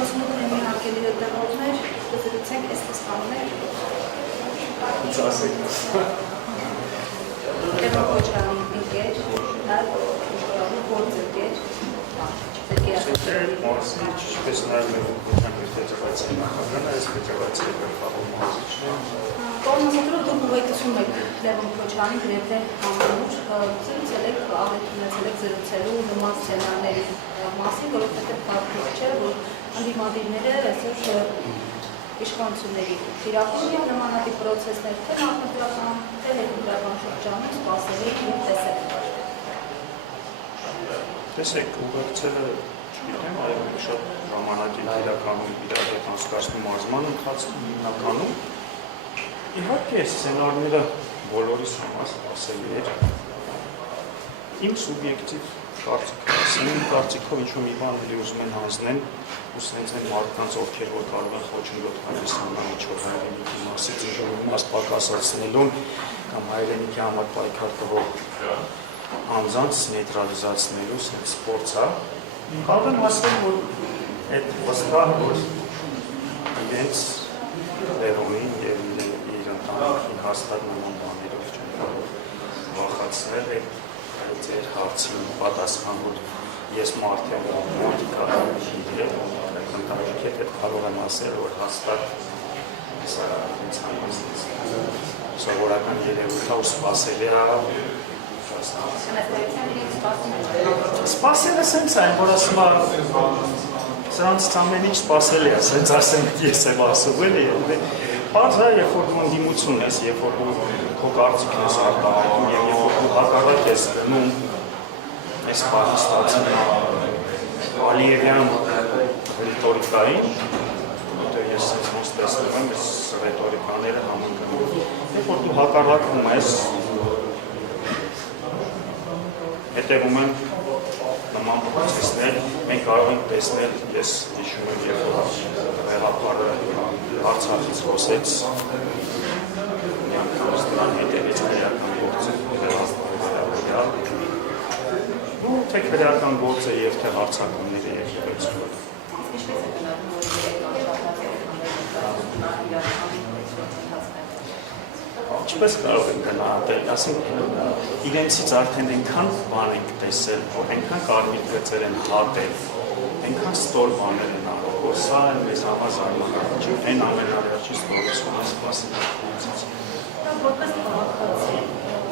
շնորհակալություն ունեմ հարգելի հետևողներ, կզրուցենք այսպես կանոներ։ Լևոն Քոչարյանի ընկեր, գործընկեր, Մարսի ինչպես նաև Լևոն Քոչարյանի ֆեդերացիայի նախագահը, այս ֆեդերացիայի գլխավոր մարզիչն է։ Կողմնասատրով դուք ուղեկցում եք Լևոն Քոչարյանին գրեթե համանուր, զրուցել եք, ունեցել եք զրուցելու նման սցենարների մասին, որովհետև բարձր չէ, որ ընդդիմադիրները այսօր իշխանությունների թիրախում են նմանատիպ պրոցեսներ, թե նախընտրական, թե հետընտրական շրջանում սպասելի և տեսել։ Տեսեք, ուղեկցելը չգիտեմ, այո, շատ ժամանակի իրականում իրար հետ անցկացնում մարզման ընթացքում հիմնականում։ Իհարկե, սցենարները բոլորիս համար սպասելի էր։ Իմ սուբյեկտիվ կարծիքով, իմ կարծիքով ինչ-որ մի բան էլի ուզում են հանձնեն, ու սենց են մարդկանց, ովքեր որ կարող են խոչընդոտ հայրենի միջով հայրենիքի մասի ծնժողի մաս պակասացնելուն կամ հայրենիքի համար պայքար տվող անձանց նեյտրալիզացնելու սենց սպորտ է։ Կարող եմ ասել, որ այդ վստահ, որ իրենց Լևոնին և իր ընտանիքին հաստատ նման բաներով չեն կարող վախացնել է ձեր հարցին պատասխան, որ ես մարդ եմ մոտիկարավիչի հետ, ընտանիքի հետ կարող եմ ասել, որ հաստատ սա ինձ համազից սովորական երևույթ է ու սպասելի է Սպասելը սենց այն, որ ասում է սրանց ամեն ինչ սպասել է, սենց ասենք ես եմ ասում էլի Պարզ է, երբ որ դու ընդդիմություն ես, երբ որ դու քո կարծիքն ես արտահայտում և երբ որ դու հակառակ ես գնում այս պահի ստացում Ալիևյան ռետորիկային, որտեղ ես սենց ոնց տեսնում եմ, այս ռետորիկաները համընկնում երբ որ դու հակառակվում ես հետևում են նման պրոցեսներ, մենք կարող ենք տեսնել, ես հիշում եմ, երբ որ Ռեղապարը Արցախից խոսեց, մի անգամից նրան հետևից քրեական գործը վերաբերյալ, ու թե քրեական գործը և թե հարձակումները եկեղեցու։ Ինչպես կարող ենք գնահատել, ասենք իրենցից արդեն այնքան բան ենք տեսել, որ այնքան կարմիր գծեր են հատել, այնքան ստոր բաներ են արել, որ սա են մեզ համար զարմանալի, այն ամենավերջին ստորություն է սպասել իրենցից։ Որպես քաղաքացի,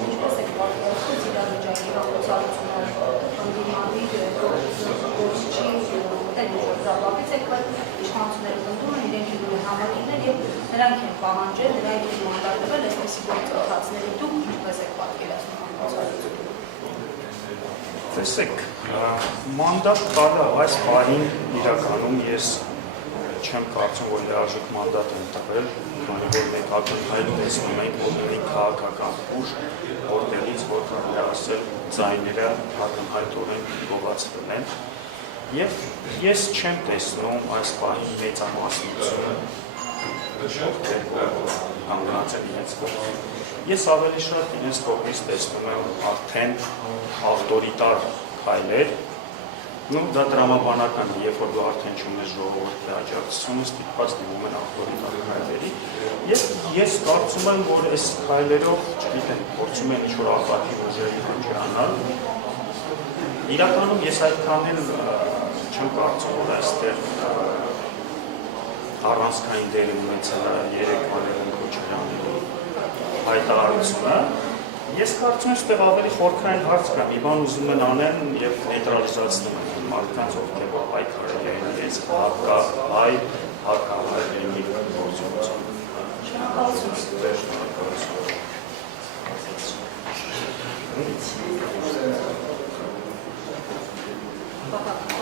ինչպես եք պատկերացնում իրավիճակի հաղորդակցությունը ընդդիմադիր գործչի զավակից եք, բայց իշխանությունները ընդդում են իրենք իրենց համակիրներ և նրանք են պահանջել, նրանք են մանդատվել այսպիսի գործընթացների դուք ինչպես եք պատկերացնում հաղորդակցությունը։ Տեսեք, մանդատ տալը այս պահին իրականում ես չեմ կարծում, որ լիարժեք մանդատ են տվել, քանի որ մենք ակնհայտ տեսնում ենք, որ ունենք քաղաքական ուժ, որտեղից որ կարող է ասել ձայները ակնհայտորեն գովացվել են, և ես չեմ տեսնում այս պահին մեծամասնությունը, ովքեր հանգնած են իրենց կողմից։ Ես ավելի շատ իրենց կողմից տեսնում եմ արդեն ավտորիտար քայլեր, դա տրամաբանական է, երբ որ դու արդեն չունես ժողովրդի աջակցությունը, ստիպված դիմում են ավտորիտար քայլերի, և ես կարծում եմ, որ այս քայլերով, չգիտեմ, փորձում են ինչ-որ արտաքին ուժերի հնչանալ, իրականում ես այդքան էլ չեմ կարծում, որ այստեղ առանցքային դեր ունեցել երեկվա Լևոն Քոչարյանի հայտարարությունը, ես կարծում եմ, այստեղ ավելի խորքային հարց կա, մի բան ուզում են անեն և նեյտրալիզացնում են մարդկանց, ովքեր որ պայքարել են իրենց հայ հակահայրենի գործունեություն։ Շնորհակալություն։